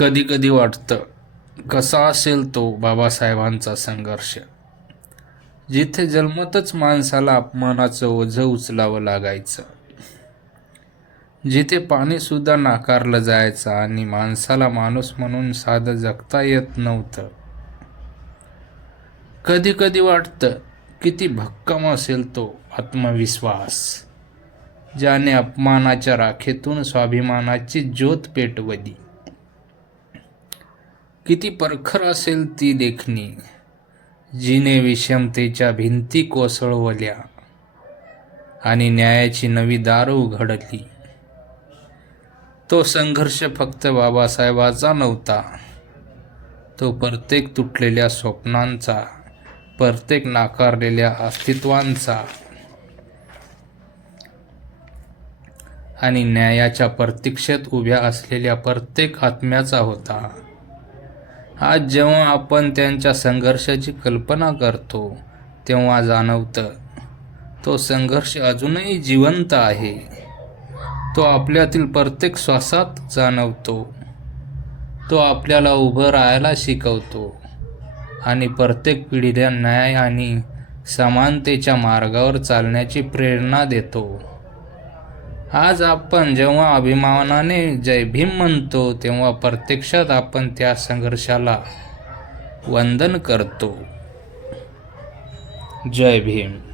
कधी कधी वाटतं, कसा असेल तो बाबासाहेबांचा संघर्ष, जिथे जन्मतच माणसाला अपमानाचं ओझं उचलावं लागायचं, जिथे पाणी सुद्धा नाकारलं जायचं आणि माणसाला माणूस म्हणून साधं जगता येत नव्हतं. कधी कधी वाटतं, किती भक्कम असेल तो आत्मविश्वास, ज्याने अपमानाच्या राखेतून स्वाभिमानाची ज्योत पेटवली. किती परखर असेल ती देखणी, जिने विषमतेच्या भिंती कोसळवल्या आणि न्यायाची नवी दारं उघडली. तो संघर्ष फक्त बाबासाहेबाचा नव्हता, तो प्रत्येक तुटलेल्या स्वप्नांचा, प्रत्येक नाकारलेल्या अस्तित्वांचा आणि न्यायाच्या प्रतीक्षेत उभ्या असलेल्या प्रत्येक आत्म्याचा होता. आज जेव्हा आपण त्यांच्या संघर्षाची कल्पना करतो, तेव्हा जाणवतं, तो संघर्ष अजूनही जिवंत आहे. तो आपल्यातील प्रत्येक श्वासात जाणवतो. तो आपल्याला उभं राहायला शिकवतो आणि प्रत्येक पिढीला न्याय आणि समानतेच्या मार्गावर चालण्याची प्रेरणा देतो. आज आपण जेव्हा अभिमानाने जय भीम म्हणतो, तेव्हा प्रत्यक्षात आपण त्या संघर्षाला वंदन करतो. जय भीम.